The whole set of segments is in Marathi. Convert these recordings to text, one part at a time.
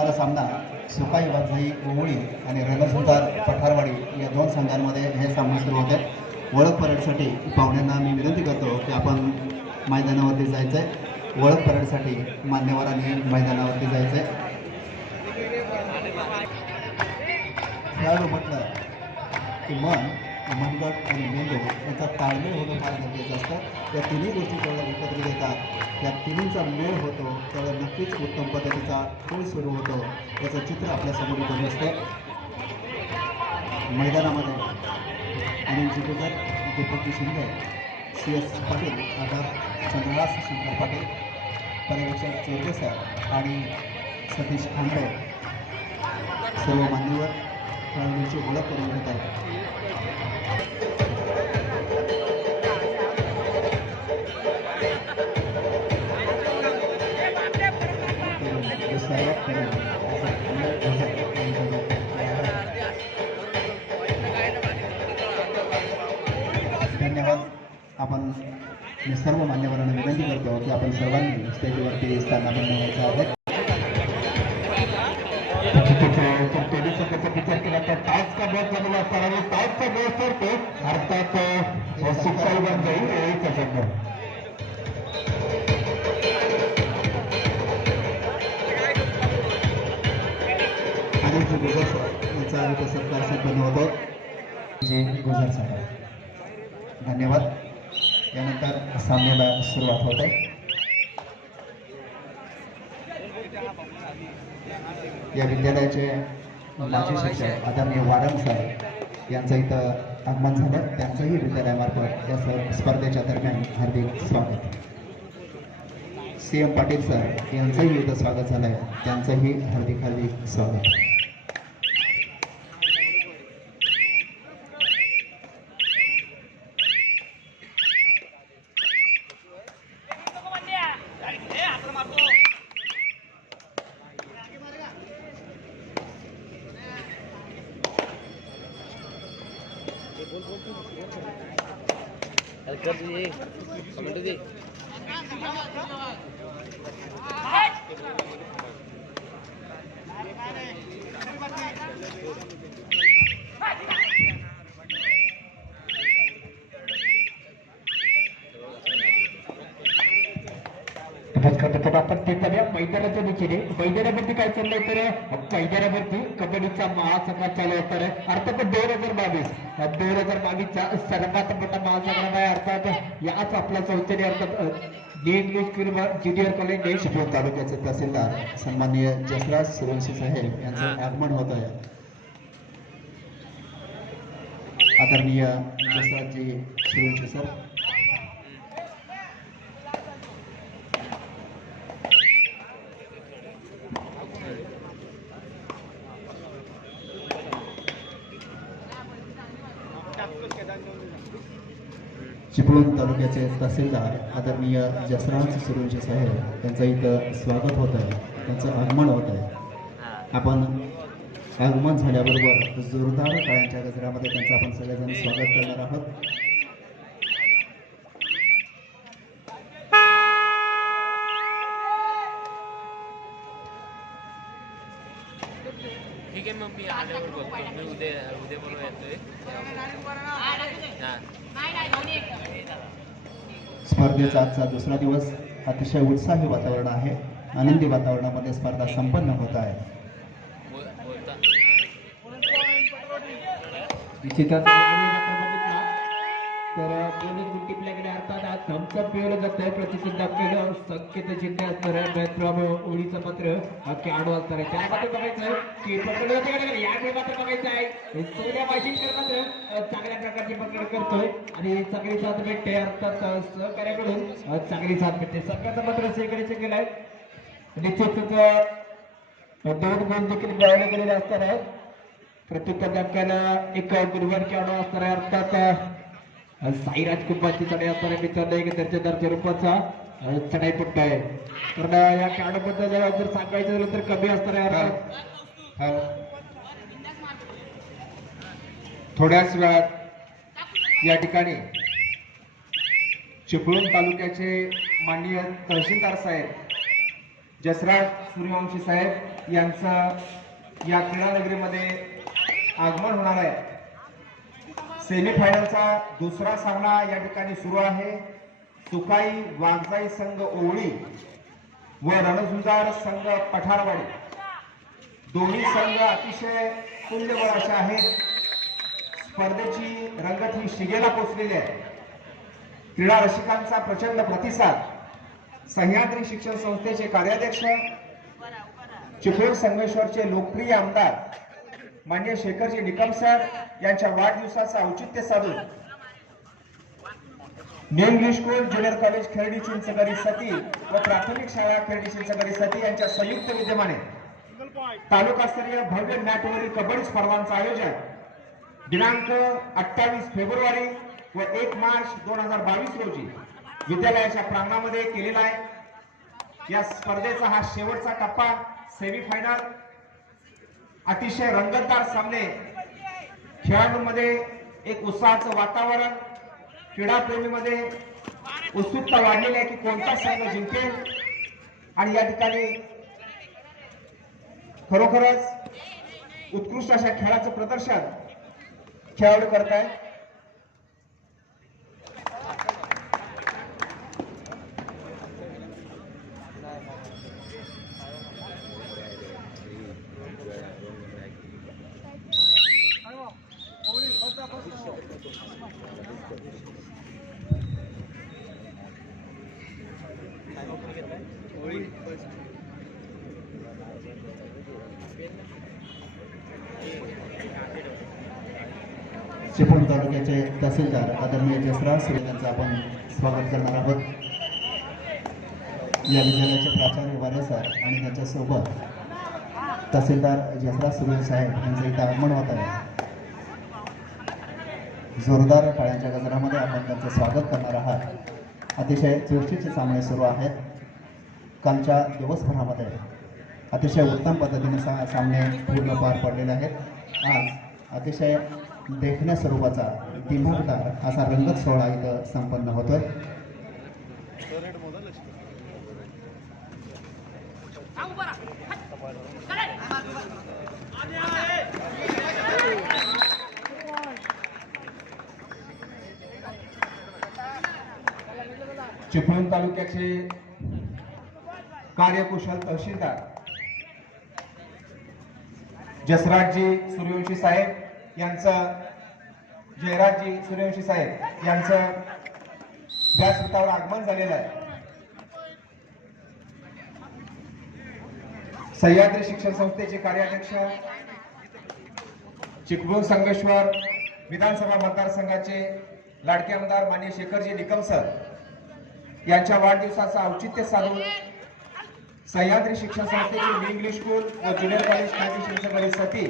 होणारा सामना सुकाई वाजाई ओवळी आणि रणसुतार पठारवाडी या दोन संघांमध्ये हे सामने सुरू होते। ओळख परेडसाठी पाहुण्यांना मी विनंती करतो की आपण मैदानावरती जायचं आहे। ओळख परेडसाठी मान्यवरांनी मैदानावरती जायचं आहे। खेळाडू म्हटलं की मनगट आणि मेंदू यांचा ताळमेळ होणं फार गरजेचं असतं। या तिन्ही गोष्टी जेव्हा एकत्रित येतात, या तिन्हींचा मेळ होतो, तेव्हा नक्कीच उत्तम पद्धतीचा खेळ सुरू होतो। याचं चित्र आपल्यासमोर उभं असतं। मैदानामध्ये अनिल चितूरकर, दीपक शिंदे, CS पाटील, आधार चंद्रहास शंकर पाटील, पर्यवेक्षक चोरगेसर आणि सतीश खांडे सर्व मान्यवर खेळाडूंची ओळख करून घेत आहेत। धन्यवाद। आपण मी सर्व मान्यवरांना विनंती करतो की आपण सर्वांनी स्टेजवरती स्थान बनवायचं आहे। विचार केला तर टाचचा बॉस झालेला असताना आणि टाचचा बॉस करतो अर्थात सुकाई जाईल ओळीचा संघ। आणि जो गुजर यांचा आरोग्य सत्कार संपन्न होतो जे गुजर साहेब। धन्यवाद। यानंतर सामन्याला सुरुवात होते। या विद्यालयाचे माजी शिक्षक आदरणीय वारंग सर यांचं इथं आगमन झालं। त्यांचंही विद्यालयामार्फत या स्पर्धेच्या दरम्यान हार्दिक स्वागत। CM पाटील सर यांचंही इथं स्वागत झालंय, त्यांचंही हार्दिक हार्दिक स्वागत। आपण ते करूया मैदानाच्या दिशेने। मैदानावरती काय चाललंय तर मैदानावरती कबड्डीचा महासंघात चालू असणार आहे। अर्थात 2022चा सर्वात मोठा महासंग्राम आहे। अर्थात याच आपला चौथ्याने अर्थात इंग्लिश ज्युनियर कॉलेज देशभर तालुक्याचे तहसीलदार सन्माननीय जसराज सुरवंशी साहेब यांचं आगमन होत आहे। आदरणीय जसराजजी सुरवंशी सर, चिपळूण तालुक्याचे तहसीलदार आदरणीय जसराज सुरवंशी साहेब यांचं इथं स्वागत होत आहे, त्यांचं आगमन होत आहे। आपण आगमन झाल्याबरोबर जोरदार टाळ्यांच्या गजरामध्ये त्यांचं आपण सगळेजण स्वागत करणार आहोत। ठीक आहे, मग मी आल्यावर बघतो। मी उद्या बरोबर येतोय। स्पर्धेचा आजचा दुसरा दिवस अतिशय उत्साही वातावरण आहे। आनंदी वातावरणामध्ये स्पर्धा संपन्न होत आहे। निश्चितच तर दोन्ही गुंटीप्ल्याकडे अर्थात थम्सअप पिवलं जात आहे। प्रतिसिद्ध केलं संकेत चिन्ह असणार आहे। मित्रांनो ओळीचं मात्र खेळाडू असणार आहे। त्यामध्ये बघायचं की पकड याकडे मात्र बघायचं आहे सोन्या वाशिंकर मात्र चांगल्या प्रकारची पकड करतोय आणि चांगली साथ भेटते। अर्थात सहकार्याकडून चांगली साथ भेटते। संघाचा मात्र सेकडीचे केलाय। निश्चितच 2 गुण देखील मिळवले गेलेले असणार आहे। प्रत्युत्तर धक्क्याला एक गुरुवार खेळाडू असणार आहे। अर्थात साईराज कुंभाची चढाई असणारे मित्रांनो एक दर्जेदार रूपाचा चढाई पट्टा आहे। कारण या खेळाडूबद्दल जर सांगायचं झालं तर कमी असणार आहे। थोड्याच वेळात या ठिकाणी चिपळूण तालुक्याचे माननीय तहसीलदार साहेब जसराज सूर्यवंशी साहेब यांचं या क्रीडा नगरीमध्ये आगमन होणार आहे। सेमीफायनलचा दुसरा सामना या ठिकाणी सुरू आहे। सुकाई वाघजाई संघ ओवळी व रणझुंजार संघ पठारवाडी, दोन्ही संघ अतिशय तुल्यबळ असे आहेत। स्पर्धेची रंगत ही शिगेला पोहोचलेली आहे। क्रीडा रसिकांचा प्रचंड प्रतिसाद। सह्याद्री शिक्षण संस्थेचे कार्याध्यक्ष, चिपळूण संगमेश्वरचे लोकप्रिय आमदार माननीय शेखरजी निकम सर यांच्या वाढदिवसाचं औचित्य साधून new English school, junior college Kherdi Chinchgadi Sati व प्राथमिक शाळा खेरडी चिंचगडी सती यांच्या संयुक्त विद्यमाने तालुकास्तरीय भव्य मॅटवरील कबड्डी स्पर्धांचं आयोजन दिनांक 28 फेब्रुवारी व 1 मार्च 2022 रोजी विद्यालयाच्या प्रांगणामध्ये केलेला आहे। या स्पर्धेचा हा शेवटचा टप्पा, सेमीफायनल। अतिशय रंगतदार सामने, खेळाडूंमध्ये एक उत्साहाचं वातावरण, क्रीडाप्रेमीमध्ये उत्सुकता वाढलेली आहे की कोणता संघ जिंकेल। आणि या ठिकाणी खरोखरच उत्कृष्ट अशा खेळाचं प्रदर्शन खेळाडू करत आहेत। चिपळूण तालुक्याचे तहसीलदार आदरणीय जसराज सुरे यांचं आपण स्वागत करणार आहोत। या विद्यालयाचे प्राचार्य वाले सर आणि त्याच्यासोबत तहसीलदार जसराज सुरे साहेब यांचं इथं आगमन होत आहे। जोरदार टाळ्यांच्या गजरामध्ये आपण त्यांचं स्वागत करणार आहात। अतिशय चुरशीचे सामने सुरू आहेत। कालच्या दिवसभरामध्ये अतिशय उत्तम पद्धतीने सामने पूर्ण पार पडलेले आहेत। आज अतिशय देखण्या स्वरूपाचा दिमागदार असा रंगत सोहळा इथं संपन्न होतोय। चिपळूण तालुक्याचे कार्यकुशल तहसीलदार जसराजजी सूर्यवंशी साहेब यांचं, जयराजजी सूर्यवंशी साहेब यांचं व्यासपीठावर आगमन झालेलं आहे। सह्याद्री शिक्षण संस्थेचे कार्याध्यक्ष, चिपळूण संगमेश्वर विधानसभा मतदारसंघाचे लाडके आमदार माननीय शेखरजी निकम सर यांच्या वाढदिवसाचं औचित्य साधून सह्याद्री शिक्षण संस्थेचे न्यू इंग्लिश स्कूल व ज्युनियर कॉलेज खेरडी चिंचगडी सती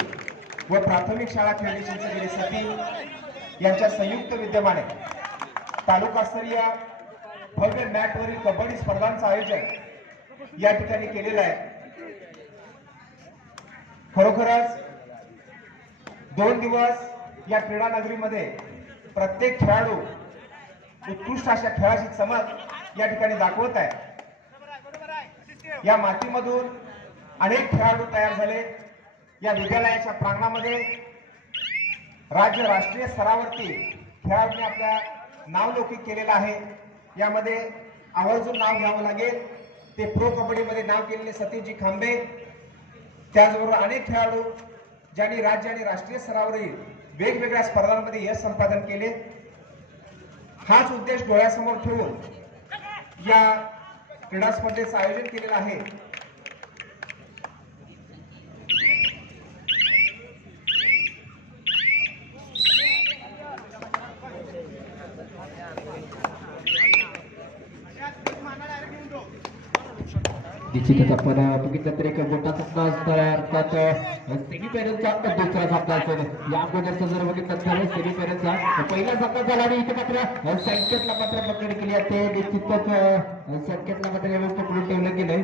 व प्राथमिक शाळा खेरडी चिंचगडी सती यांच्या संयुक्त विद्यमाने तालुकास्तरीय भव्य मॅटवरील कबड्डी स्पर्धांचं आयोजन या ठिकाणी केलेलं आहे। खरोखरच 2 दिवस या क्रीडा नगरीमध्ये प्रत्येक खेळाडू उत्कृष्ट अशा खेळाची चमक या ठिकाणी दाखवत आहे। या मातीमधून अनेक खेळाडू तयार झाले। या विद्यालयाच्या प्रांगणामध्ये राज्य राष्ट्रीय स्तरावरती खेळाडूंनी आपल्या नावलौकिक केलेलं आहे। यामध्ये आवर्जून नाव घ्यावं लागेल ते प्रो कबड्डीमध्ये नाव केलेले सतीशजी खांबे, त्याचबरोबर अनेक खेळाडू ज्यांनी राज्य आणि राष्ट्रीय स्तरावरील वेगवेगळ्या स्पर्धांमध्ये यश संपादन केले। हाच उद्देश डोळ्यासमोर ठेवून या क्रीडा स्पर्धेचं आयोजन केलेलं आहे। निश्चितच आपण बघितलं तर एक मोठा सामना असणार आहे। अर्थात सेमीफायनलचा दुसरा सामना असेल। या अगोदरचा जर बघितलं तर सेमीफायनलचा पहिला सामना झाला आणि इथे मात्र संकेतला मात्र पकड केली आहे। ते निश्चितच संकेतला मात्र यावेळेस पकडून ठेवलं गेलंय।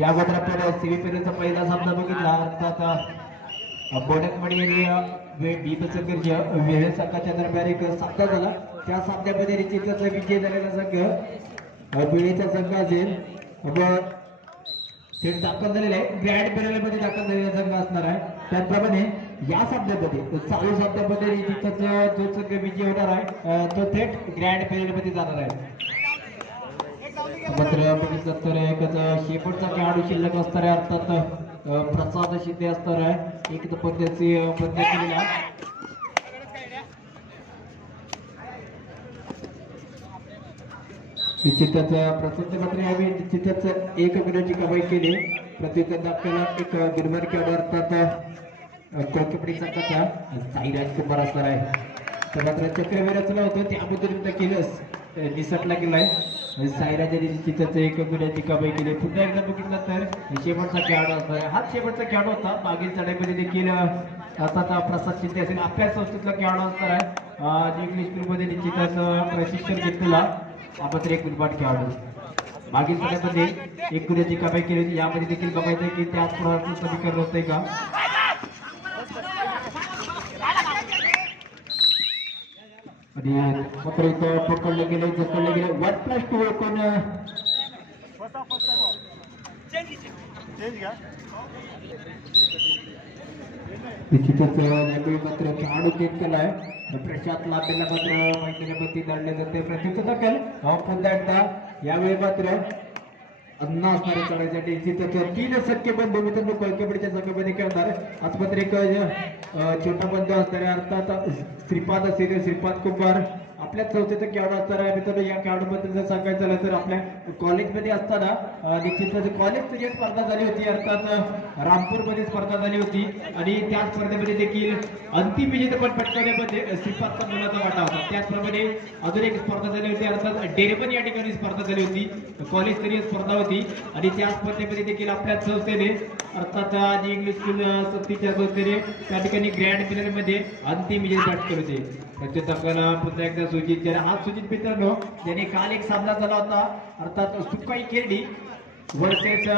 या अगोदर आपण सेमीफायनलचा पहिला सामना बघितला। अर्थात बोडकमणी आणि दीपचंद्रच्या वेळे संघाच्या दरम्यान एक सामना झाला। त्या सामन्यामध्ये निश्चितच विजय झालेला संघ बिळेचा संघ असेल। थेट दाखल झालेला आहे. ग्रँड फिनाले मध्ये दाखल झालेला संघ असणार आहे. त्याचप्रमाणे या सामन्यामध्ये चालू सामन्यामध्ये जो संघ विजयी होणार आहे तो थेट ग्रँड फिनाले मध्ये जाणार आहे. मात्र बघितलं तर एकच शेपटचा खेळाडू शिल्लक असणार आहे, अर्थात प्रसाद शिंदे असणार आहे. एक पद्धतीची बंद केलेला निश्चितच प्रसिद्ध मात्र यावेळी निश्चितच एक गुणाची कमाई केली. प्रतिद्वंद आपल्याला एक गिरमर खेळाडू अर्थात कोकपडी संघाचा साईराज कुमार असणार आहे. तर मात्र चक्रवीर रचना होतं त्याबद्दल देखील निसटला गेलाय. साईराज यांनी निश्चितच एक गुणाची कमाई केली. पुन्हा एकदा बघितलं तर शेवटचा खेळाडू असणार आहे. हाच शेवटचा खेळाडू होता. मागील चढाईमध्ये देखील अर्थात प्रसाद शिंदे असेल आपल्या संस्थेतला खेळाडू असणार आहे. इंग्लिश स्कूलमध्ये निश्चितच प्रशिक्षण घेतलेला मात्र एक गुणपाठ खेळाडू. मागील चढाईमध्ये एक गुणाची कमाई केली होती. यामध्ये देखील बघायचं की त्याच प्रकारचं समीकरण होतंय का. आणि मात्र इथं पकडले गेले 1+2 एकूण निश्चितच यावेळी मात्र खेळाडू चेंज केलाय. प्रशांत लांबेला मात्र मैदानामध्ये लढले जाते. प्रत्युत्तर दखल पुन्हा एकदा यावेळी मात्र अन्न असणारे चढायसाठी निश्चितच 3 शक्य बंधू मित्रांनो कोळकेवाडीच्या संघामध्ये खेळणार. आज मात्र एक छोटा बंधू असणारे अर्थात श्रीपाद असेल श्रीपाद कुमार आपल्या संस्थेचा खेळाडू असणार आहे. मित्रांनो या खेळाडूबद्दल जर सांगायचं झालं तर आपल्या कॉलेजमध्ये असताना निश्चितच कॉलेज स्तरीय स्पर्धा झाली होती. अर्थात रामपूरमध्ये स्पर्धा झाली होती आणि त्या स्पर्धेमध्ये देखील अंतिम विजेतेपद पटकावण्यामध्ये श्रीपादचा मोलाचा वाटा होता. त्याचप्रमाणे अजून एक स्पर्धा झाली होती अर्थात डेरबन या ठिकाणी स्पर्धा झाली होती. कॉलेज स्तरीय स्पर्धा होती आणि त्या स्पर्धेमध्ये देखील आपल्या संस्थेने अर्थात जी इंग्लिश स्कूल संस्थेच्या संस्थेने त्या ठिकाणी ग्रँड फिनाले मध्ये अंतिम विजेते पटकावले होते. प्रत्युत्तराला पुन्हा एकदा सुजित हा सुजित मित्रांनो ज्याने काल एक सामना झाला होता अर्थात सुकाई खेळली वर्सेस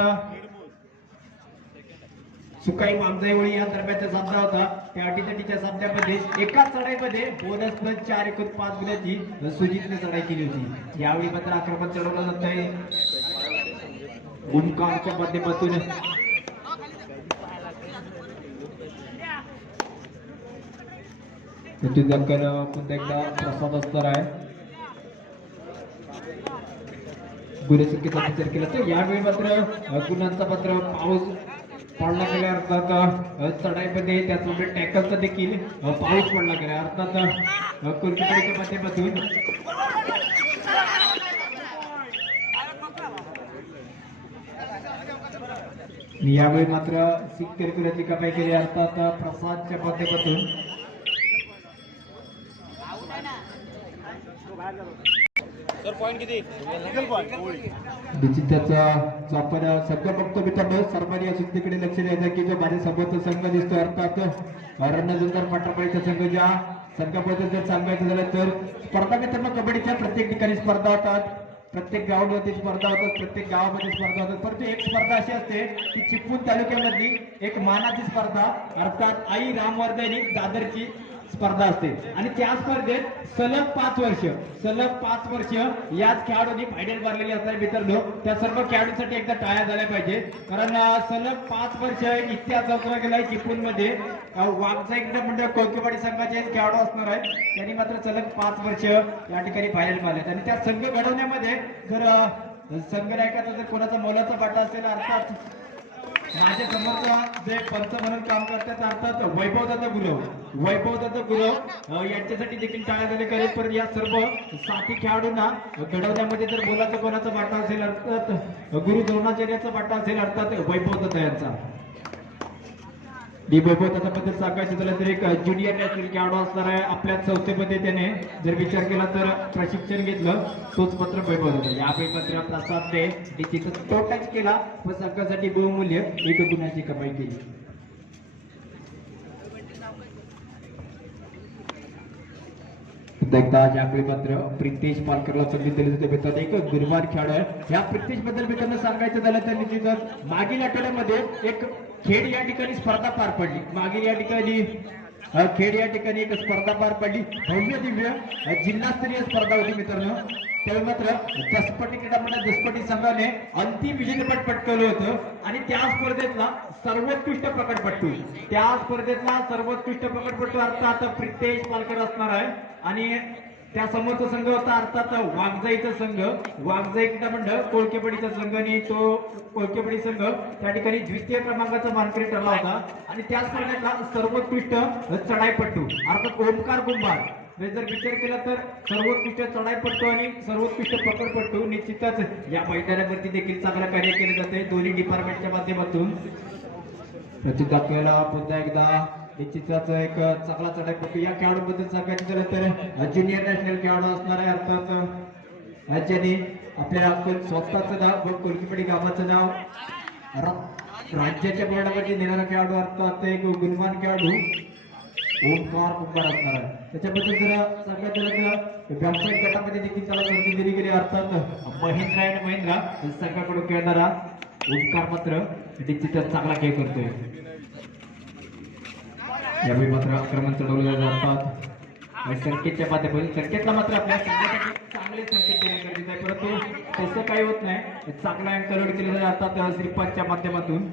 सुकाई मांजरेवळी या दरम्यानचा सामना होता. त्या अटीतटीच्या सामन्यामध्ये एकाच चढाईमध्ये बोनस प्लस 4 एकूण 5 गुणाची सुजितने चढाई केली होती. यावेळी मात्र आक्रमण चढवलं जात आहे उमकामच्या माध्यमातून. दक्कन पुन्हा एकदा प्रसाद असणार आहे. गुणसंख्येचा विचार केला तर यावेळी मात्र गुणांचा मात्र पाऊस पडला गेला. अर्थात चढाईमध्ये त्याचप्रमाणे टॅकलचा देखील पाऊस पडला गेला. अर्थात कोलकाताच्या माध्यमातून यावेळी मात्र सिख करिकुलरची कमाई केली अर्थात प्रसादच्या माध्यमातून. त्याचा जो आपण संघ बघतो मित्रांनो सर्वांनी या सुट्टीकडे लक्ष द्यायचं की जो माझ्या समोरचा संघ दिसतो अर्थात रणजुंदर पाटणपाडीचा संघ. ज्या संघाबद्दल जर सांगायचं झालं तर स्पर्धा मित्रांनो कबड्डीच्या प्रत्येक ठिकाणी स्पर्धा होतात, प्रत्येक ग्राउंडवरती स्पर्धा होतात, प्रत्येक गावामध्ये स्पर्धा होतात. परंतु एक स्पर्धा अशी असते की चिपळूण तालुक्यामधली एक मानाची स्पर्धा अर्थात आई रामवर्धनी दादरची स्पर्धा असते आणि त्या स्पर्धेत सलग 5 वर्ष याच खेळाडूंनी फायनल मारलेली असणार मित्रांनो. त्या सर्व खेळाडूंसाठी एकदा टाळ्या झाल्या पाहिजे कारण सलग 5 वर्ष इतिहास रचला गेलाय चिपळूणमध्ये. वाघचा एक मंडळ कोळकेवाडी संघाचे खेळाडू असणार आहेत. त्यांनी मात्र सलग 5 वर्ष या ठिकाणी फायनल मारले आणि त्या संघ घडवण्यामध्ये जर संघनायकाचा जर कोणाचा मोलाचा वाटा असेल अर्थात माझ्या समोरचा जे पंच म्हणून काम करतात अर्थात वैभवदत्त गुरव यांच्यासाठी देखील टाळ्या झाले करेल. पण या सर्व साथी खेळाडूंना घडवण्यामध्ये जर मोलाचा कोणाचा वाटा असेल अर्थात गुरु द्रोणाचार्याचा वाटा असेल अर्थात वैभवदत्त यांचा. वैभवदत्ताबद्दल सांगायचं झालं तर एक ज्युनियर नॅशनल खेळाडू असणार आहे. आपल्या संस्थेमध्ये त्याने जर विचार केला तर प्रशिक्षण घेतलं तोच मात्र वैभवदत्त. यावेळी मात्र प्रसादने निश्चितच तो टच केला व संघासाठी बहुमूल्य 1 गुणाची कमाई केली. एकदा यावेळी मात्र प्रितेश पालकरला संधी दिली जाते मित्रांनो. एक गुणवान खेळाडू आहे. या प्रितेश बद्दल मित्रांनो सांगायचं झालं तर निश्चितच मागील आठवड्यामध्ये एक खेड या ठिकाणी स्पर्धा पार पडली. मागील या ठिकाणी खेड या ठिकाणी एक स्पर्धा पार पडली. भव्य दिव्य जिल्हास्तरीय स्पर्धा होती मित्रांनो. त्यावेळी मात्र दसपटी क्रीडामंडळ दसपटी संघाने अंतिम विजेतेपद पटकावलं होतं आणि त्या स्पर्धेतला सर्वोत्कृष्ट प्रकटपटू अर्थात प्रितेश पालकर असणार आहे आणि त्या समोरचा संघ होता अर्थात वाघजाईचा संघ, वाघजाई क्रीडामंडळ कोळकेपडीचा संघ आणि तो कोळकेपडी संघ त्या ठिकाणी द्वितीय क्रमांकाचा मानकरी ठरला होता आणि त्या स्पर्धेतला सर्वोत्कृष्ट चढाईपट्टू अर्थात ओमकार कुंभार जर विचार केला तर सर्वोत्कृष्ट चढाईपट्टू आणि सर्वोत्कृष्ट पकडपट्टू निश्चितच या मैदानावरती देखील चांगलं कार्य केले जाते दोन्ही डिपार्टमेंटच्या माध्यमातून दाखवायला पुन्हा एकदा निश्चितच एक चांगला चढाईपट्टू या खेळाडूबद्दल सांगायचं झालं तर ज्युनियर नॅशनल खेळाडू असणार आहे अर्थात ज्यांनी आपल्या स्वतःचं नाव व कोळकीपडी गावाचं नाव राज्याच्या बोर्डावरती नेणारा खेळाडू अर्थात एक गुणवान खेळाडू ओमकार कुंभार असणार आहे त्याच्याबद्दल जर सांगायचं झालं तर व्यावसायिक गटामध्ये देखील त्याला संधी दिली गेली अर्थात महिंद्रा अँड महिंद्रा संघाकडून खेळणारा ओमकार मात्र निश्चितच चांगला खेळ करतोय यावेळी मात्र आक्रमण चढवले जातात संकेतच्या माध्यमातून संकेतला मात्र आपल्या संघासाठी चांगले संकेत देणे गरजेचे आहे परंतु तसं काही होत नाही चांगला अँकर लोड केले जातात श्रीपादच्या माध्यमातून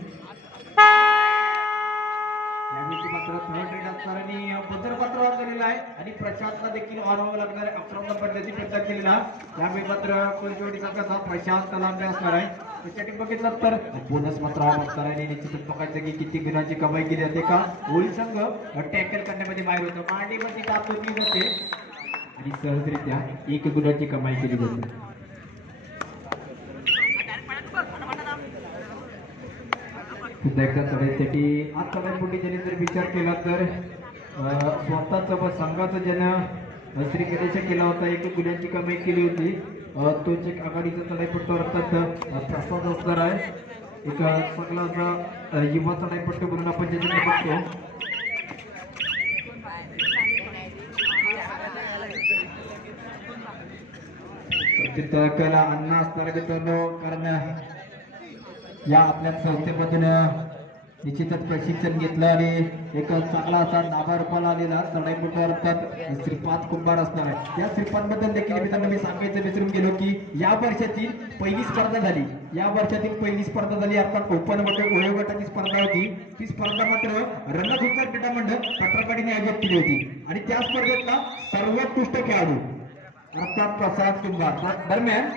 यावेळी मात्र थर्ड रेड असणार आणि बदल मात्र ऑन झालेला आहे आणि प्रशांतला देखील वाढवावं लागणार आहे 11 पद्धती प्रयत्न केलेला यावेळी मात्र कोणत्या संघाचा प्रशांत लांबे असणार आहे त्यासाठी बघितलं तर बोनस मात्र ऑन असणार आहे आणि निश्चितच बघायचं की किती गुणांची कमाई केली जाते का ओळी संघ टॅकल करण्यामध्ये बाहेर होतो मांडीमध्ये ताप घेतली जाते आणि सहजरित्या 1 गुणांची कमाई केली जाते पुन्हा एकदा चढाईसाठी आज चढाईपोटी ज्याने जर विचार केला तर स्वतःचा व संघाचा ज्यानं श्री गणेश केला होता 1 गुणांची कमाई केली होती तोच एक आघाडीचा चढाईपट्टू अर्थात प्रसाद असणार आहे एक चांगला असा युवा चढाईपट्टू म्हणून आपण ज्याच्याकडे बघतो तिथं कला अन्न असणार मित्रांनो कारण या आपल्या संस्थेमधून निश्चितच प्रशिक्षण घेतलं आणि एक चांगला असा नाभा रूपाला आलेला चढाईपट्टू अर्थात श्रीपाद कुंभार असणार आहे या श्रीपादबद्दल देखील मित्रांनो मी सांगायचं विसरून गेलो की या वर्षातील पहिली स्पर्धा झाली अर्थात ओपन वयोगटाची स्पर्धा होती ती स्पर्धा मात्र रणधुकर क्रीडामंडळ पत्रकारीने आयोजित केली होती आणि त्या स्पर्धेतला सर्वोत्कृष्ट खेळाडू अर्थात प्रसाद कुंभार दरम्यान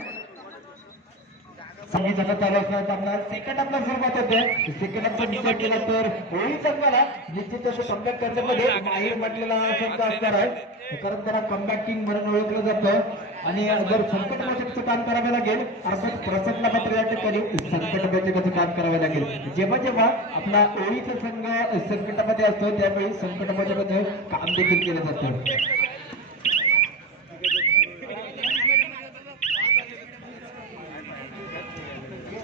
संगीताचा चालू असणार आपला सेकंड आपला सुरुवात होते सेकंड आपण विचार केला तर होळी संघाला निश्चितच कमबॅक करण्यामध्ये माहीर म्हटलेला संघ असणार आहे कारण त्याला कमबॅक किंग म्हणून ओळखलं जातं आणि जर संकटमोचकचं काम करावं लागेल अर्थात प्रसंगला मात्र या ठिकाणी संकटमोचकाचं काम करावं लागेल जेव्हा आपला होळीचा संघ संकटामध्ये असतो त्यावेळी संकटमोचकाचं काम देखील केलं जातं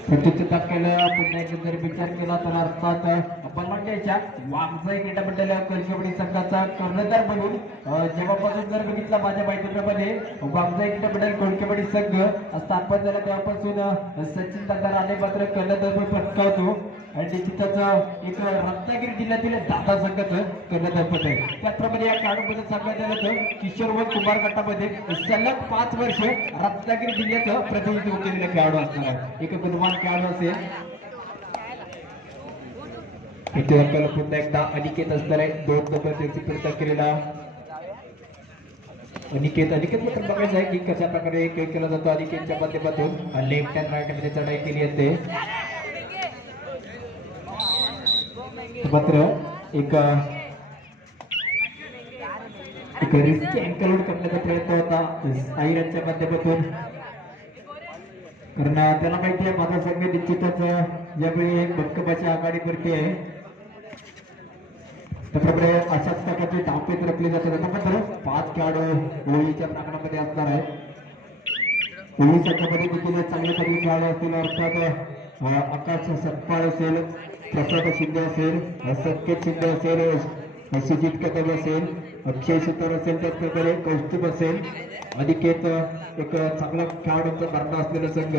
प्रत्युत्तर केलं पुन्हा एकदा जर विचार केला तर अर्थात बलवांड्याच्या वाघजाई क्रीडामंडळ कोळकेपडी संघाचा कर्णधार म्हणून जेव्हापासून जर बघितला माझ्या माहितीप्रमाणे वाघजाई क्रीडामंडळ कोळकेपडी संघ स्थापन झाला तेव्हापासून सचिन दादा राणे मात्र कर्णधार पटकावतो आणि निश्चितच एक रत्नागिरी जिल्ह्यातील दादा संघाचं कर्णधारपद आहे त्याचप्रमाणे या खेळाडूबद्दल सांगायचं झालं तर किशोर व कुमार गटामध्ये सलग 5 वर्ष रत्नागिरी जिल्ह्याचं प्रतिनिधित्व केलेला खेळाडू असणार आहे एक गुणवान खेळाडू असेल इथे पुन्हा एकदा अनिकेत असणार आहे 2 नंबर त्याची प्रयत्न केलेला अनिकेत मात्र बघायचं आहे की कशा प्रकारे खेळ केला जातो अनिकेतच्या माध्यमातून लेफ्ट अँड राईट मध्ये चढाई केली असते मात्र एक रिस्की अँकल लोड करण्याचा प्रयत्न होता साईराजच्या माध्यमातून कारण त्याला माहिती आहे माझा संघ निश्चितच यावेळी एक भक्कमाची आघाडीवरती आहे त्याप्रमाणे अशाच प्रकारचे धावपेच रखले जातात त्यानंतर 5 खेळाडू होळीच्या प्रांगणामध्ये असणार आहे होळी संघामध्ये देखील चांगले चांगले खेळाडू असतील अर्थात आकाश सपकाळ असेल प्रसाद शिंदे असेल संकेत शिंदे असेल सुजित कदम असेल अक्षय सुतार असेल त्याचप्रकारे कौस्तुभ असेल अनिकेत एक चांगला खेळाडूंचा भरणा असलेला संघ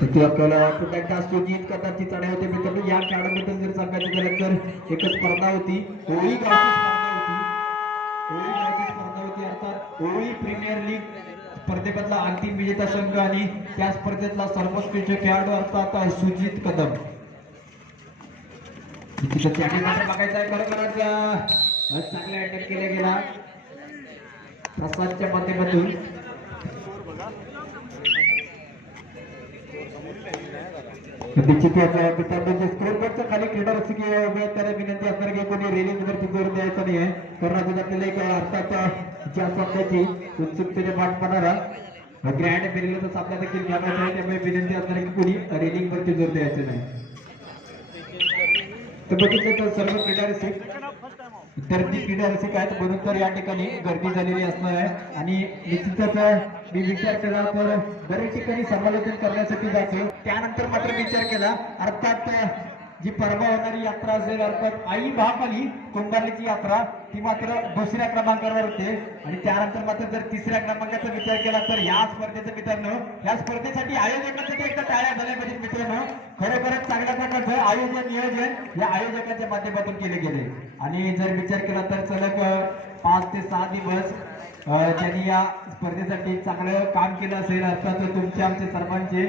तिथे आपल्याला पुन्हा सुजित कदमची चढाई होते मित्रांनो या खेळाडूबद्दल जर सांगायचं झालं तर एक स्पर्धा होती होळी गावची ज्युनियर लीग स्पर्धेमधला अंतिम विजेता संघ आणि त्या स्पर्धेतला सर्वोत्कृष्ट खेळाडू अर्थात सुजित कदम. बघायचा आहे खरोखरच चांगला अटॅक केला गेला प्रसादच्या माध्यमातून. स्क्रीनवरच्या खाली क्रीडा रसिक त्याला विनंती असणार की कोणी रेलिंग वरती जोर द्यायचा नाही आहे, कारण अजून आपल्याला एक अर्थात ज्या सामन्याची उत्सुकतेने वाट पाहणारा ग्रँड पेरियलचा सामना देखील घ्यायचा आहे, त्यामुळे विनंती असणार की कोणी रेलिंग वरती जोर द्यायचं नाही. तर बघितलं तर सर्व क्रीडा रसिक गर्दी क्रीडा रसिक आहेत, म्हणून तर या ठिकाणी गर्दी झालेली असणार आहे. आणि निश्चितच मी विचार केला तर बरेच ठिकाणी समालोचन करण्यासाठी जातो, त्यानंतर मात्र विचार केला अर्थात जी परवा होणारी यात्रा असेल अर्थात आई महाकाली कुंभारलीची यात्रा ती मात्र दुसऱ्या क्रमांकावर होते. आणि त्यानंतर मात्र जर तिसऱ्या क्रमांकाचा विचार केला तर या स्पर्धेचं मित्रांनो, या स्पर्धेसाठी आयोजकांसाठी एकदा टाळ्या झाल्या पाहिजेत मित्रांनो. खरोखरच चांगल्या प्रकारचं आयोजन नियोजन या आयोजकांच्या माध्यमातून केले गेले. आणि जर विचार केला तर सलग 5 ते 6 दिवस त्यांनी या स्पर्धेसाठी चांगलं काम केलं असेल. अर्थात तुमचे आमचे सर्वांचे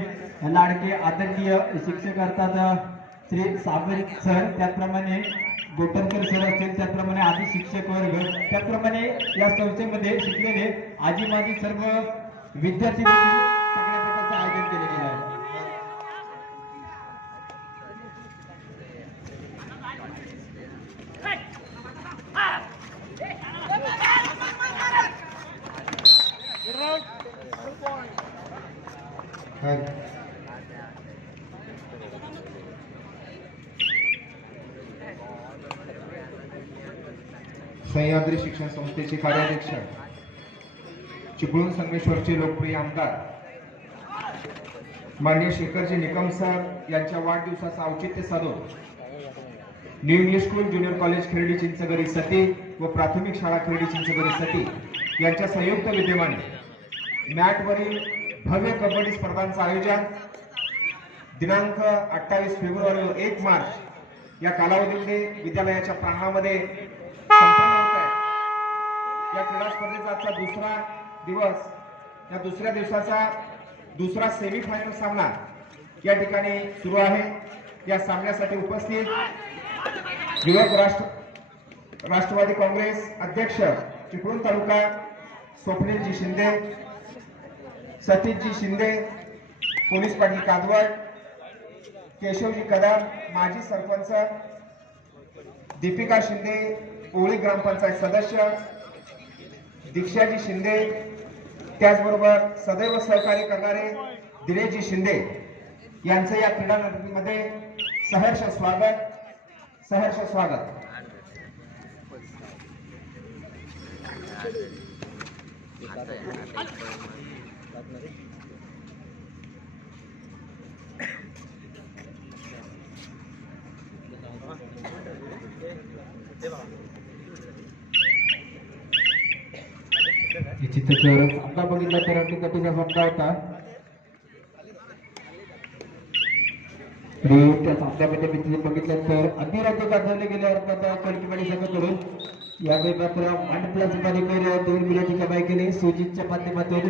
लाडके आदरणीय शिक्षक अर्थात श्री सावंत सर, त्याचप्रमाणे गोटनकर सर असतील, त्याचप्रमाणे आजी शिक्षक वर्ग, त्याचप्रमाणे या संस्थेमध्ये शिकलेले आजी माजी सर्व विद्यार्थी देखील सगळ्या प्रकारचं आयोजन केले गेलं आहे. सह्याद्री शिक्षण संस्थेचे कार्याध्यक्ष चिपळूण संगमेश्वरचे लोकप्रिय आमदार माननीय शेखरजी निकम सर यांच्या वाढदिवसाचं औचित्य साधून new English school junior college Khardi Chinchgari Sati व प्राथमिक शाळा खर्डी चिंचगरी सती यांच्या संयुक्त विद्यमाने मॅटवरील भव्य कबड्डी स्पर्धांचं आयोजन दिनांक 28 फेब्रुवारी व 1 मार्च या कालावधीमध्ये विद्यालयाच्या प्रांगणामध्ये संपन्न होत आहे. या क्रीडा स्पर्धेचा आजचा दुसरा दिवस, या दुसऱ्या दिवसाचा दुसरा सेमीफायनल सामना या ठिकाणी सुरू आहे. या सामन्यासाठी उपस्थित युवक राष्ट्रवादी काँग्रेस अध्यक्ष चिपळूण तालुका स्वप्नीलजी शिंदे, सतीशजी शिंदे, पोलीस पाटील कादवड, केशवजी कदम, माजी सरपंच दीपिका शिंदे, ओळी ग्रामपंचायत सदस्य दीक्षाजी शिंदे, त्याचबरोबर सदैव सहकार्य करणारे दिनेशजी शिंदे यांचं या क्रीडा नगरीमध्ये सहर्ष स्वागत. सामना बघितला तर गतीचा सामना होता. त्या सामन्यामध्ये बघितलं तर अधिराज्य गाजवले गेले अर्थात कणकीवाडी संघाकडून. यावेळी मात्र प्लस मध्ये 2 मिनिटाची कमाई केली सुजितच्या माध्यमातून.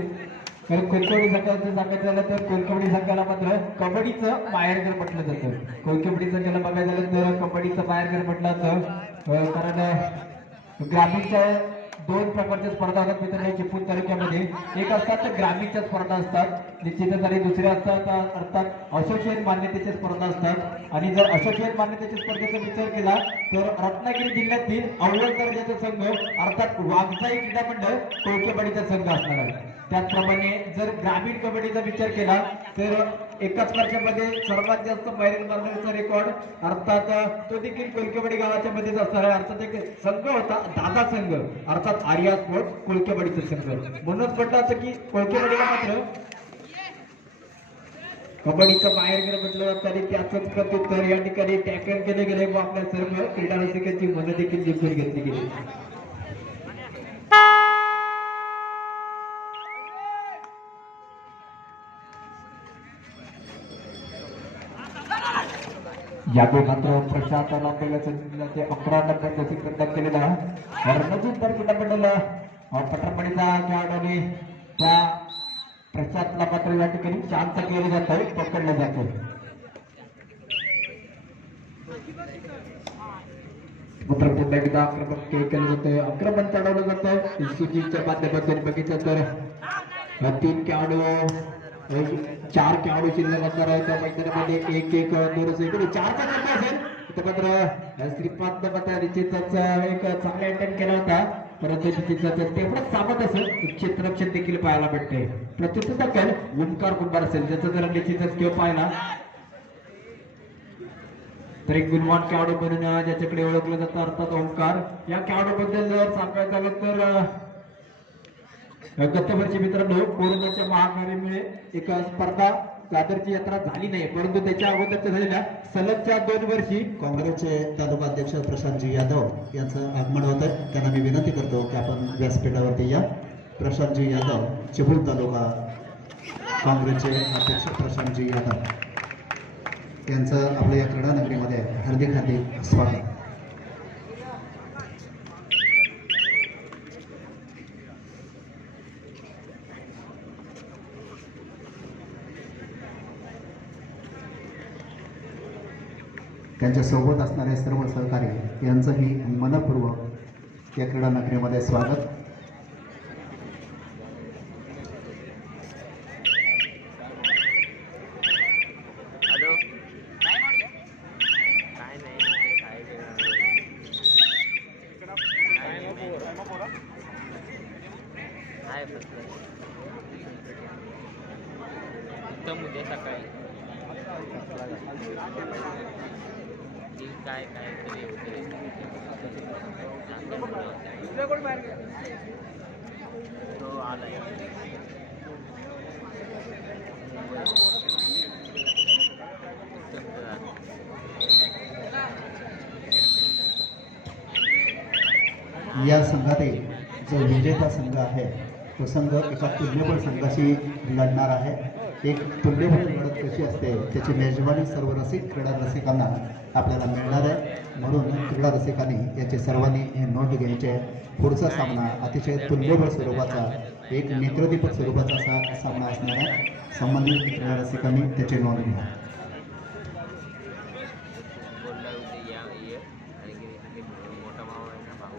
कारण कोलकवडी संघाचं सांगायचं झालं तर कोलकवडी संघाला मात्र कबड्डीचं माहेरघर म्हटलं जातं. कोलकवडी संघाला बघायला झालं तर कबड्डीचं माहेरघर म्हटलं जातं. कारण ग्रामीणच्या 2 प्रकारच्या स्पर्धा असतात मित्रांनो चिपळूण तालुक्यामध्ये. एक असतात ग्रामीणच्या स्पर्धा असतात निश्चितच, आणि दुसऱ्या असतात अर्थात असोसिएशन मान्यतेच्या स्पर्धा असतात. आणि जर असोसिएशन मान्यतेच्या स्पर्धेचा विचार केला तर रत्नागिरी जिल्ह्यातील अव्वल दर्जाचा संघ अर्थात वाघजाई क्रीडा मंडळ कोळकेवाडीचा संघ असणार आहे. त्याचप्रमाणे जर ग्रामीण कबड्डीचा विचार केला तर एकाच वर्षामध्ये सर्वात जास्त मायरेल मारण्याचा रेकॉर्ड अर्थात तो देखील कोळकेवाडी गावाच्या मध्येच असणार आहे. अर्थात एक संघ होता दादा संघ अर्थात आर्या स्पोर्ट कोळकेवाडीचा संघ. म्हणूनच म्हटलं असं की कोळकेवाडीला मात्र कबड्डीचं माहेरघर म्हटलं जातं. आणि त्याच प्रत्युत्तर या ठिकाणी टॅकल केले गेले व आपल्या सर्व क्रीडा रसिकांची मनं देखील जिंकून घेतली गेली. यावेळी मात्र प्रशासन आपल्याला ते 11 नंबर लसीकरण केलेला रणजित क्रीडा मंडळ पटरपणीचा खेळाडूने त्या प्रशांतला मात्र या ठिकाणी शांत केलं जातं, पकडलं जातं. मात्र पुन्हा एकदा आक्रमण केलं जातं, आक्रमण चढवलं जातं सुजीच्या माध्यमातून. बघितलं तर 3 खेळाडू 4 खेळाडू शिल्लक असणार आहे त्या मैदानामध्ये. एक दोन इकडे 4चा गट असेल मात्र श्रीपाद मात्र निश्चितच एक चांगला अटेम्प्ट केला होता, परंतु निश्चितच तेवढंच सामत असेल क्षेत्ररक्षण देखील पाहायला भेटते. प्रत्युत्तर दखल ओंकार कुंभार असेल ज्याचा जरा निश्चितच खेळ पाहिला तर एक गुणवान खेळाडू म्हणून ज्याच्याकडे ओळखलं जातं अर्थात ओंकार. या खेळाडूबद्दल जर सांगायचं झालं तर गत वर्षी मित्रांनो कोरोनाच्या महामारीमुळे एक स्पर्धा दादरची यात्रा झाली नाही, परंतु त्याच्या अगोदरच्या झालेल्या सलगच्या 2 वर्षी काँग्रेसचे तालुका अध्यक्ष प्रशांतजी यादव यांचं आगमन होतं. त्यांना मी विनंती करतो की आपण व्यासपीठावरती या. प्रशांतजी यादव, चिपळूण तालुका काँग्रेसचे अध्यक्ष प्रशांतजी यादव यांचं आपल्या या क्रीडा नगरीमध्ये हार्दिक हार्दिक स्वागत. त्यांच्या सोबत असणारे सर्व सहकारी यांचंही मनपूर्वक या क्रीडा नगरीमध्ये स्वागत. हॅलो काय नाही काय फक्त उत्तम उद्या सकाळी काय काय तरी होते तो आलाय या संघातील जो विजेता संघ आहे तो संघ एका तुल्यबळ संघाशी लढणार आहे. एक तुल्यबळ लढत कशी असते त्याची मेजवानी सर्व रसिक क्रीडा रसिकांना आपल्याला मिळणार आहे. म्हणून क्रीडा रसिकांनी याची सर्वांनी हे नोंद घ्यायची आहे. पुढचा सामना अतिशय तुल्यबळ स्वरूपाचा एक नेत्रदीपक स्वरूपाचा असा सामना असणार आहे. संबंधित क्रीडा रसिकांनी त्याची नोंद घ्या. बोलला होते या ये आणि की मोठा मामा आहे ना भाऊ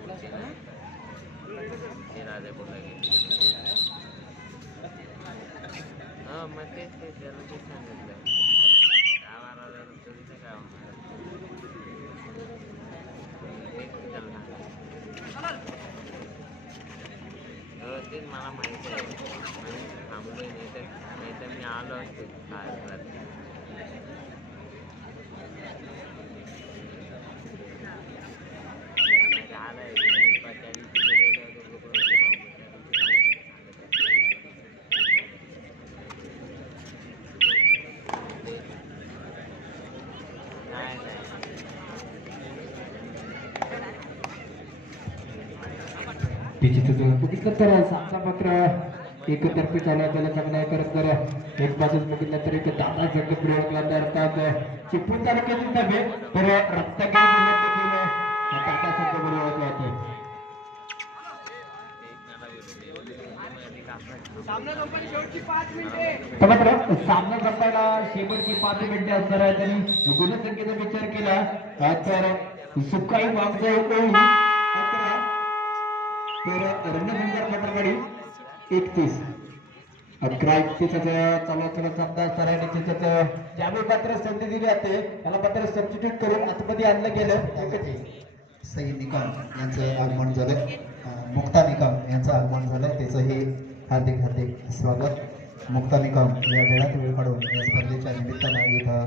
ते राजा बोलला की हां मग तेच त्याला ते सांगितलं गावाला तुझं काय होणार तेच मला माहिती आहे थांबलोय नाही तर मी आलो असतो काय बघितलं तर सामना मात्र एकतर्फी चालू आहे. त्याला चांगला करत तर एक बाजूच बघितलं तर एक दादा संघ प्रयोग अर्थात चिपळूण तालुक्यातील नव्हे तर रत्नागिरी जिल्ह्यातील दादा संघ बरोबर ओळखले जाते. तर मात्र सामना संपायला शेवटची 5 मिनिटे असणार आहे. त्यांनी गुणसंख्येचा विचार केला तर सुकाई वागजा तर रणभंगार पटरवाडी 31 11-31 चालू सामना असणार आहे. निश्चितच ज्यावेळी मात्र संधी दिली जाते त्याला मात्र सबस्टिट्यूट करून आतमध्ये आणलं गेलं. सई निकम यांचं आगमन झालं. मुक्ता निकम यांचं आगमन झालं. त्याचंही हार्दिक हार्दिक स्वागत. मुक्ता निकम या वेळात वेळ काढून या स्पर्धेच्या निमित्तानं इथं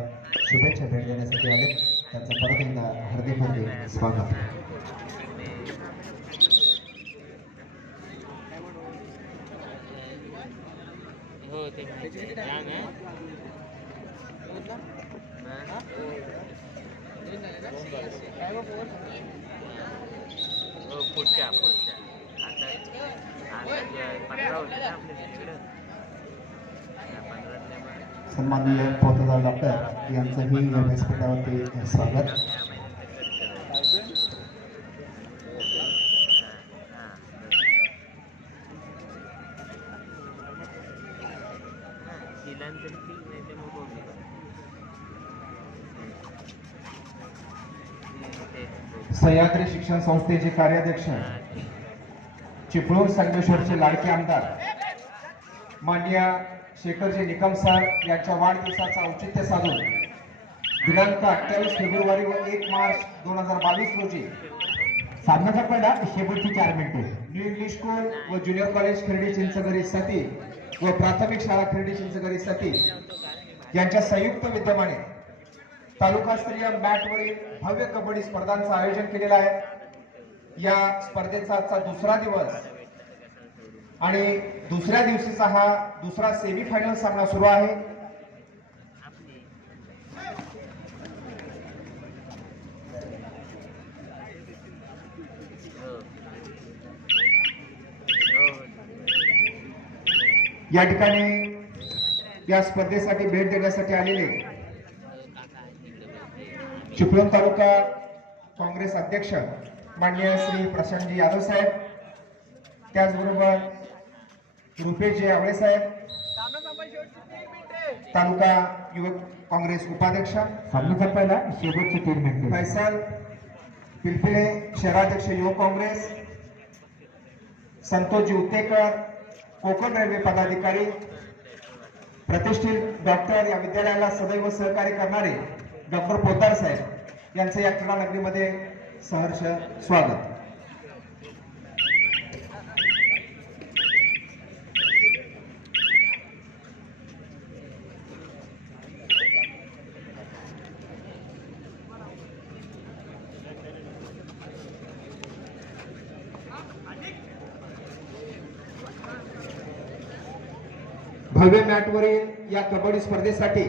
शुभेच्छा भेट देण्यासाठी आले. त्यांचं परत एकदा हार्दिक हार्दिक स्वागत. हो ते पुढच्या आता 15 होते ना आपल्या तिकडं 15 सन्माननीय पोतदार डॉक्टर यांचंही या व्यासपीठावरती स्वागत. ठीक नाही ते मग बघू. सह्याद्री शिक्षण संस्थेचे कार्याध्यक्ष चिपळूण संगमेश्वरचे लाडके आमदार माननीय शेखरजी निकम सर यांच्या वाढदिवसाचा औचित्य साधून दिनांक 28 फेब्रुवारी व 1 मार्च 2022 रोजी सामनाचा पहिला शेवटची 4 मिनिटे. न्यू इंग्लिश स्कूल व ज्युनियर कॉलेज खर्डी चिंचगरी सती व प्राथमिक शाळा खर्डी चिंचगरी सती यांच्या संयुक्त विद्यमाने तालुकास्तरीय मॅटवरील भव्य कबड्डी स्पर्धांचं आयोजन केलेलं आहे. या स्पर्धेचा आजचा दुसरा दिवस आणि दुसऱ्या दिवशीचा हा दुसरा सेमीफायनल सामना सुरू आहे. या ठिकाणी या स्पर्धेसाठी भेट देण्यासाठी आलेले चिपळूण तालुका काँग्रेस अध्यक्ष माननीय श्री प्रशांतजी यादव साहेब, त्याचबरोबर रुपेशजी आवळे साहेब, तालुका युवक काँग्रेस उपाध्यक्ष सामनाचा पहिला शेवटची 3 मिनिटे. फैसल पिलपिले शहराध्यक्ष युवक काँग्रेस, संतोषजी उत्तेकर कोकण रेल्वे पदाधिकारी, प्रतिष्ठित डॉक्टर या विद्यालयाला सदैव सहकार्य करणारे डॉक्टर पोद्दार साहेब यांचं या क्रीडा नगरीमध्ये सहर्ष स्वागत. भव्य मॅटवरील या कबड्डी स्पर्धेसाठी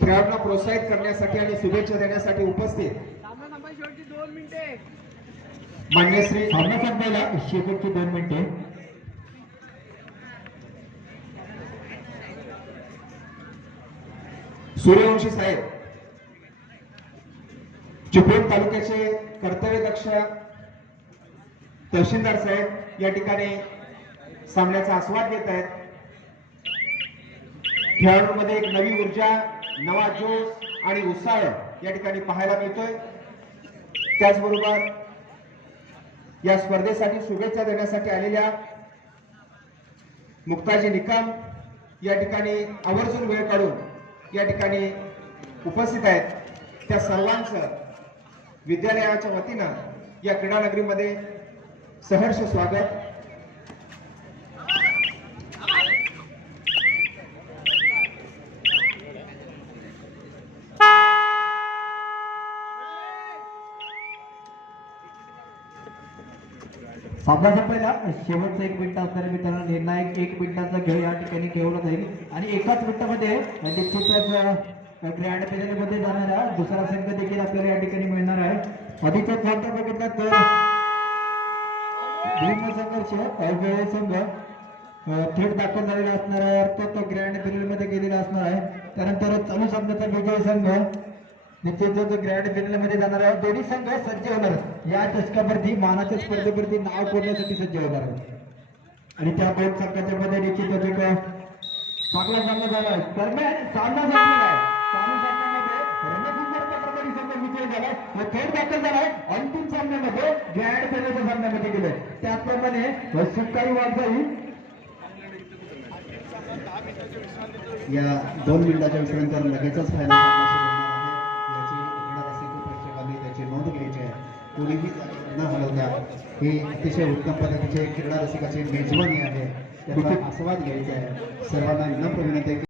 खेळाडूंना प्रोत्साहित करण्यासाठी आणि शुभेच्छा देण्यासाठी उपस्थित मान्य श्री सामनाचा पहिला शेवटची 2 मिनिटे. सूर्यवंशी साहेब, चिपळूण तालुक्याचे कर्तव्यदक्ष तहसीलदार साहेब या ठिकाणी सामन्याचा आस्वाद घेत आहेत. खेळाडूंमध्ये एक नवी ऊर्जा, नवा जोश आणि उत्साह या ठिकाणी पाहायला मिळतोय. त्याचबरोबर या स्पर्धेसाठी शुभेच्छा देण्यासाठी आलेल्या मुक्ताजी निकम या ठिकाणी आवर्जून वेळ काढून या ठिकाणी उपस्थित आहेत. त्या सर्वांचं विद्यालयाच्या वतीनं या क्रीडा नगरीमध्ये सहर्ष स्वागत. सामनाचा पहिला शेवटचा 1 मिनिट असणाऱ्या मित्रांनो निर्णायक 1 मिनिटाचा खेळ या ठिकाणी खेळवला जाईल आणि एकाच मिनिटामध्ये निश्चितच ग्रँड फिनालेमध्ये जाणारा दुसरा संघ देखील आपल्याला या ठिकाणी मिळणार आहे. अधिकच वार्ता बघितला तर भिन्न संघर्ष वेळे संघ थेट दाखल झालेला असणार आहे, अर्थात तो ग्रँड फिनालेमध्ये गेलेला असणार आहे. त्यानंतर चालू सामन्याचा विजय संघ निश्चितच ग्रँड फिनालेमध्ये जाणार आहे. दोन्ही संघ सज्ज होणार या चषकावरती मानाच्या स्पर्धेवरती नाव कोरण्यासाठी सज्ज होणार आहे आणि त्या 2 संघाच्या मध्ये निश्चितच एक चांगला सामना झाला आहे. दरम्यान सामना संपलेला आहे. चालू सामन्यामध्ये रणजिंगर पत्रकारी संघ विजय झाला व थेट दाखल झाला आहे अंतिम सामन्यामध्ये ग्रँड फिनालेच्या सामन्यामध्ये गेले. त्याचप्रमाणे सुटकाई वाघजाई या 2 मिनिटाच्या विश्रांतीनंतर लगेचच फायनल सामना सुरू होणार आहे. याची क्रीडा रसिक प्रेक्षकांनी त्याची नोंद घ्यायची आहे. कोणीही न हलवता हे अतिशय उत्तम पद्धतीचे क्रीडा रसिकाची मेजवानी आहे, त्याचा आस्वाद घ्यायचा आहे. सर्वांना नम्र विनंती आहे.